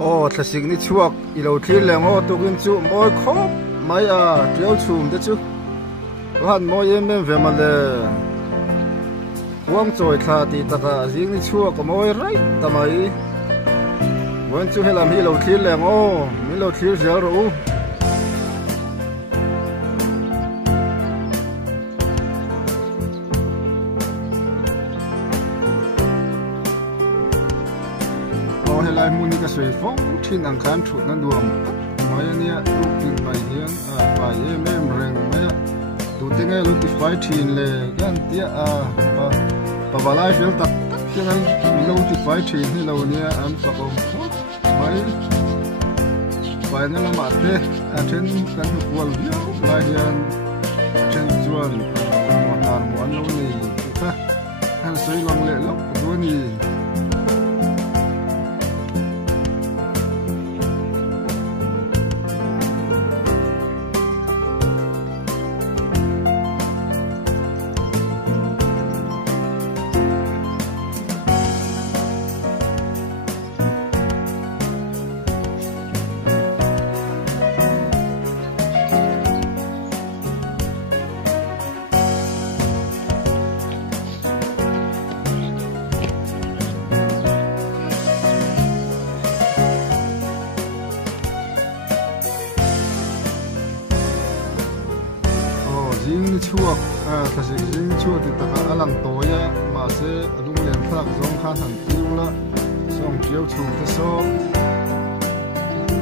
ô thật sự ní chuộc ý đầu tiên là ngô tôi kinh chú mỗi khóc mấy triều chùm đấy chứ hắn mỗi em về mà là quăng trôi thà thì ta cả riêng ní chuộc có mỗi right ta mấy quăng chú hay làm ý đầu tiên là ngô ý đầu tiên giờ rồi lại muốn cái sợi phong trên anh khán chụp nó đuông mấy anh ấy lúc tin bài hiền bài em rèn mấy tụi tiếng ấy lúc đi phải chín lệ cái tia bà lại phiền tắc cái này lâu đi phải chín thì lâu nia anh phải không mấy bài nó là mát thế trên cái quần lại hiền trên chuan một tàn một lâu này cái anh sấy lòng lệ lắm đuôi này chuộc thật sự riêng chuộc thì tất cả lăng tối mà sẽ đúng liền thắc giống khăn hẳn tiêu là xong chiếu chụp thế số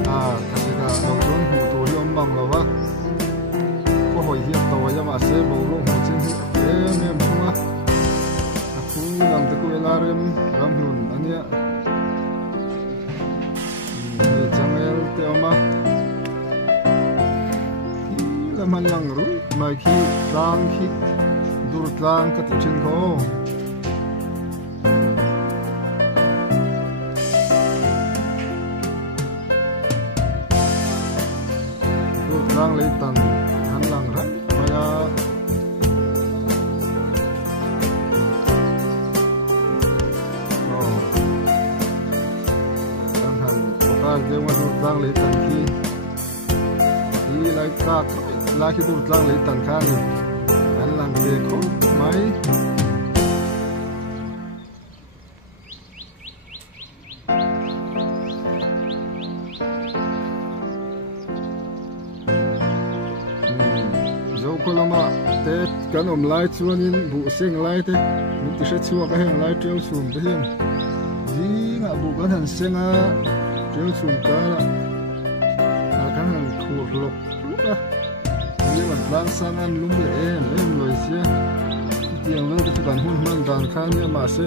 thật sự là đầu tuần hủ tối hôm bằng rồi vâng có hồi hiện tối mà sẽ bầu lông hủ trên hiện em không á khu lăng tới cuối là rem hùn anh nhé chẳng em tiêu mà làm hành lang rồi mai khi lang khi dur lang cái chuyện khó dur lang lấy tận hành lang rồi mày làm hành có ta kêu mà dur lang lấy tận khi lại các là khi tụt lang lấy tận khá đi anh làm việc không mấy dấu cô làm à tết cái nôm lai chuan in vụ sinh lai thế lúc thì sẽ chua cái hàng lai treo chùm thế hiền gì ngã vụ cái hàng sinh treo chùm cái là cái hàng thuộc lục lúc á nhưng mà lang sang ăn lúng để em rồi xí tiền lâu thì cần hôn man đàn khăn nhưng mà sẽ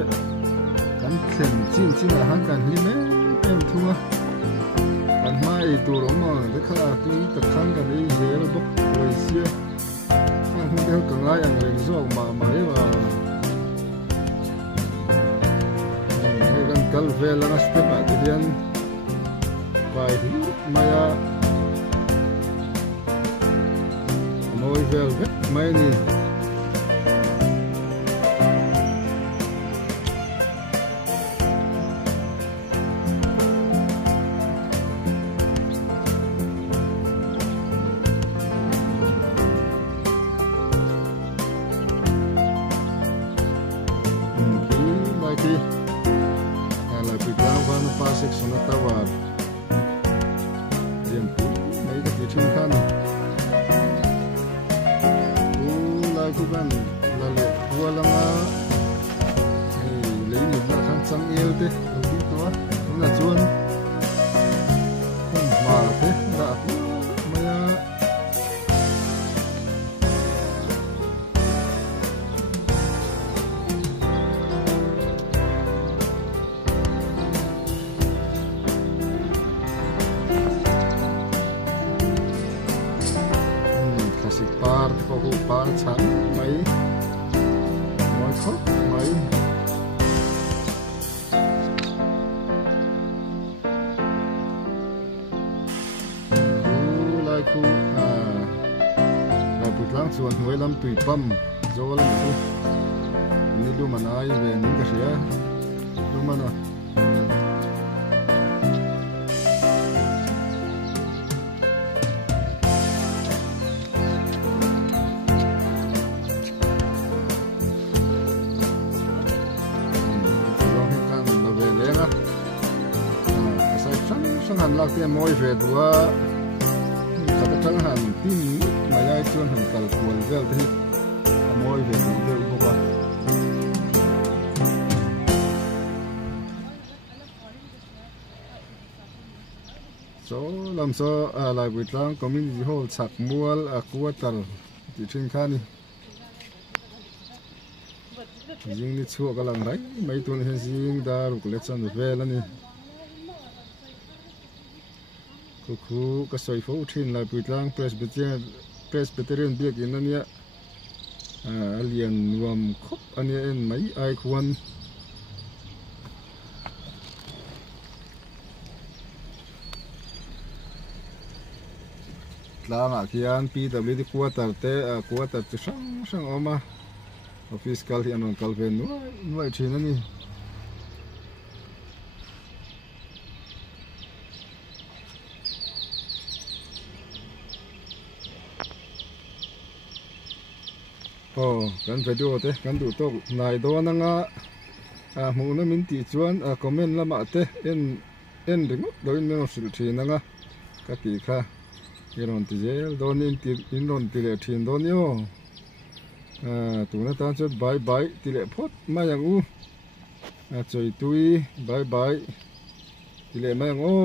cần khen chín là hắn cần hi mấy em thua cần mai tụ rồi mà để khá tôi tập khăn cần đi dễ là bốc rồi xí không theo cần ai ăn rồi rồi mà ấy mà hay cần cần về là nó sẽ phải đi ăn vài mai môi velvet mấy nè lagi kalau kita van pasik sana tawar dia pun mấy cái chuyện khăn khu ban là lệ vua là lấy những là khăn trắng yêu thế đầu tiên đó cũng là chuôn mà thế đã mấy kasih par có khu par trắng mấy món khóc mấy lại khu là bụt lang chuan huế lâm tùy pâm dỗ lâm khu ni lu mà ai về những cái gì lu mà han lak te moi ve duwa khata tang han tin mai ai chuan han kal kual vel te moi ve du de ko ba so lam so lai buitlang community hall chak mual a quarter ti thin khani jing ni chu ka lang rai mai tun hen jing da ru collection vel ani khu ka soi fo thin lai buitlang presbyterian biak in ania alian nuam khop ania en mai ai khuan tlang a khian PWD quarter te quarter chi sang oma office kal hi anon kal ven nuai thin ani kan video te kan du tok nai do nanga mu na min ti chuan comment lama te en ring doin me sil thin nanga ka ti kha iron ti zel don in ron ti le thin don yo tu na tan chu bye bye ti le phot ma yang u choi tui bye bye ti le ma yang o